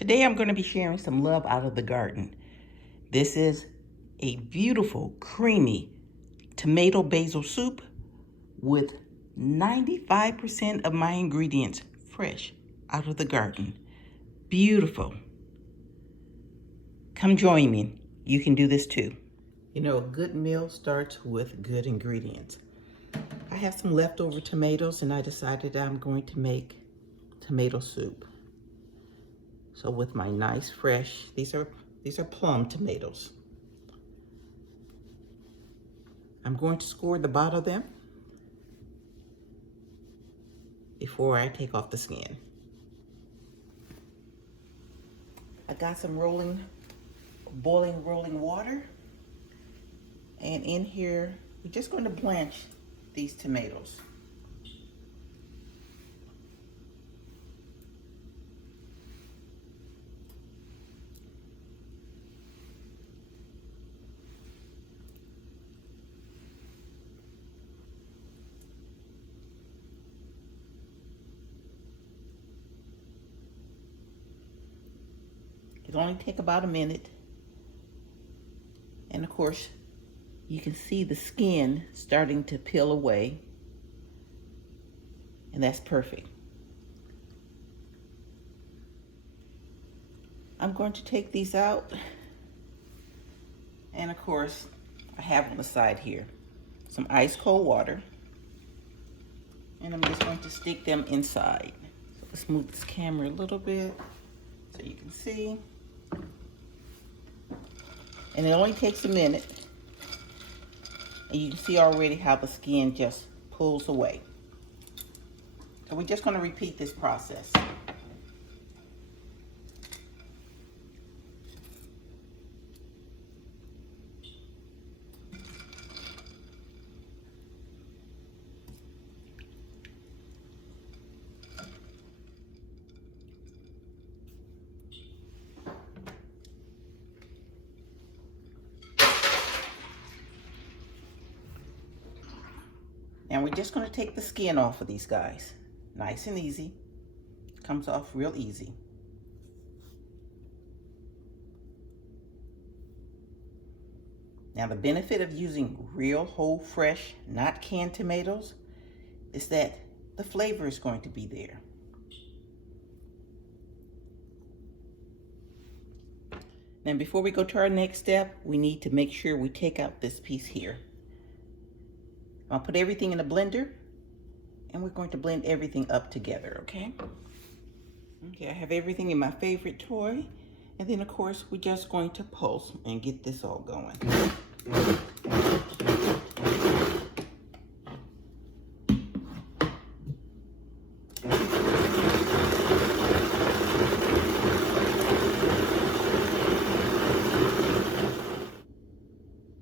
Today I'm going to be sharing some love out of the garden. This is a beautiful, creamy tomato basil soup with 95% of my ingredients fresh out of the garden. Beautiful. Come join me. You can do this too. You know, a good meal starts with good ingredients. I have some leftover tomatoes and I decided I'm going to make tomato soup. So with my nice fresh, these are plum tomatoes. I'm going to score the bottom of them before I take off the skin. I got some boiling rolling water. And in here, we're just going to blanch these tomatoes. It'll only take about a minute. And of course, you can see the skin starting to peel away. And that's perfect. I'm going to take these out. And of course, I have on the side here some ice cold water. And I'm just going to stick them inside. So let's move this camera a little bit so you can see. And it only takes a minute. And you can see already how the skin just pulls away. So we're just going to repeat this process. And we're just going to take the skin off of these guys. Nice and easy. Comes off real easy. Now the benefit of using real, whole, fresh, not canned tomatoes is that the flavor is going to be there. Now before we go to our next step, we need to make sure we take out this piece here. I'll put everything in a blender and we're going to blend everything up together, okay? Okay, I have everything in my favorite toy. And then of course, we're just going to pulse and get this all going.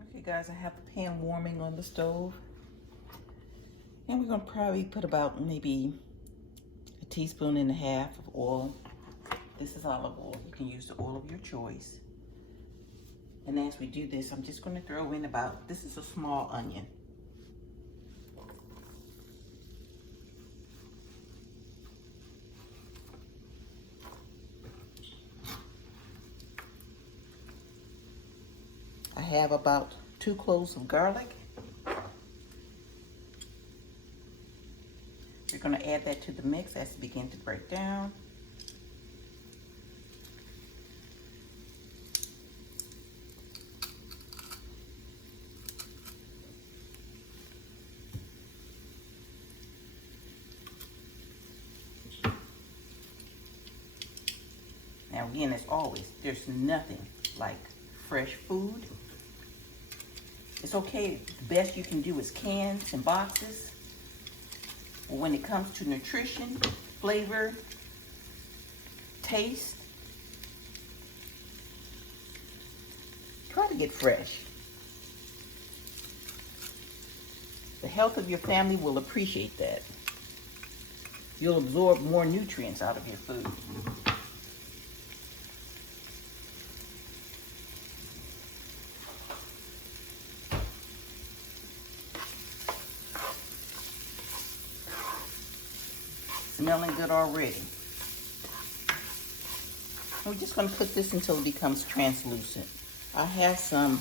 Okay guys, I have the pan warming on the stove. And we're going to probably put about maybe a teaspoon and a half of oil. This is olive oil. You can use the oil of your choice. And as we do this, I'm just going to throw in about, this is a small onion. I have about 2 cloves of garlic. We're going to add that to the mix as it begins to break down. Now again, as always, there's nothing like fresh food. It's okay, the best you can do is cans and boxes. But when it comes to nutrition, flavor, taste, try to get fresh. The health of your family will appreciate that. You'll absorb more nutrients out of your food. Smelling good already. We're just going to cook this until it becomes translucent. I have some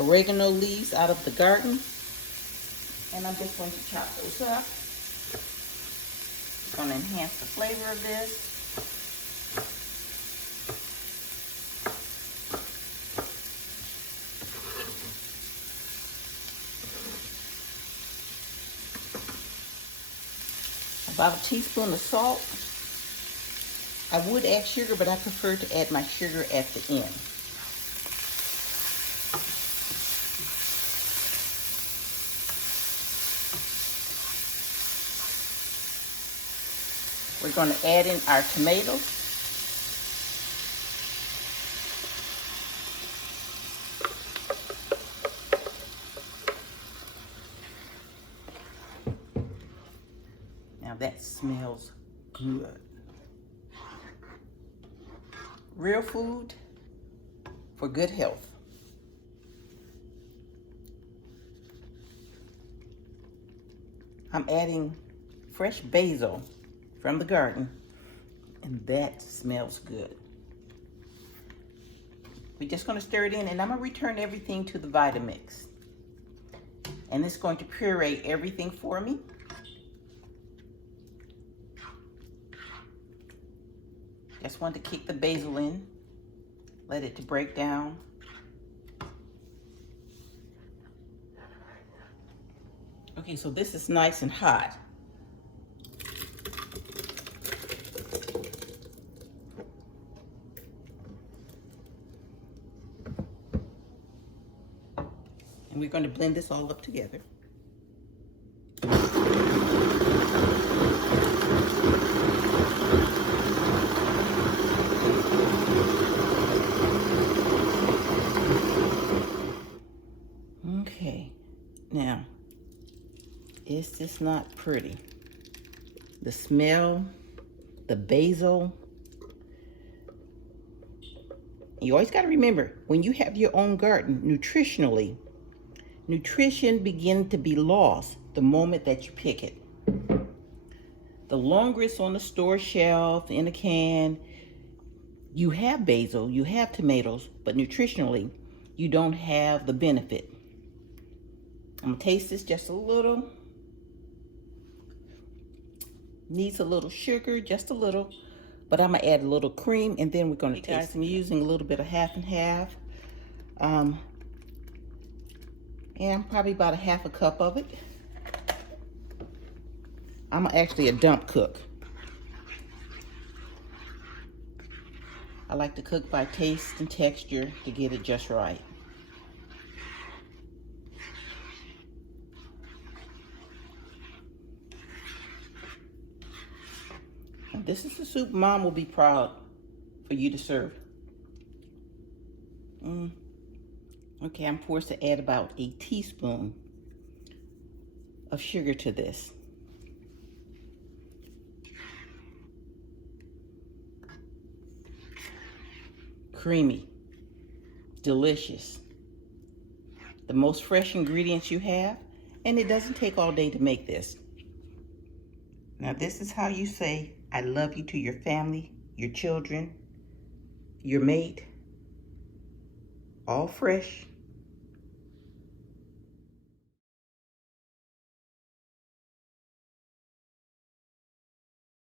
oregano leaves out of the garden, and I'm just going to chop those up. It's going to enhance the flavor of this. About a teaspoon of salt. I would add sugar, but I prefer to add my sugar at the end. We're going to add in our tomatoes. Now that smells good. Real food for good health. I'm adding fresh basil from the garden, and that smells good. We're just going to stir it in, and I'm going to return everything to the Vitamix. And it's going to puree everything for me. Just want to kick the basil in, let it to break down. Okay, so this is nice and hot. And we're going to blend this all up together. Okay, now, is this not pretty? The smell, the basil. You always got to remember, when you have your own garden, nutritionally, nutrition begins to be lost the moment that you pick it. The longer it's on the store shelf, in a can, you have basil, you have tomatoes, but nutritionally, you don't have the benefit. I'm gonna taste this just a little. Needs a little sugar, just a little, but I'm gonna add a little cream, and then we're gonna taste. I'm using a little bit of half and half. And probably about a half a cup of it. I'm actually a dump cook. I like to cook by taste and texture to get it just right. And this is the soup Mom will be proud for you to serve. Okay, I'm forced to add about a teaspoon of sugar to this. Creamy, delicious. The most fresh ingredients you have, and it doesn't take all day to make this. Now this is how you say I love you to your family, your children, your mate. All fresh,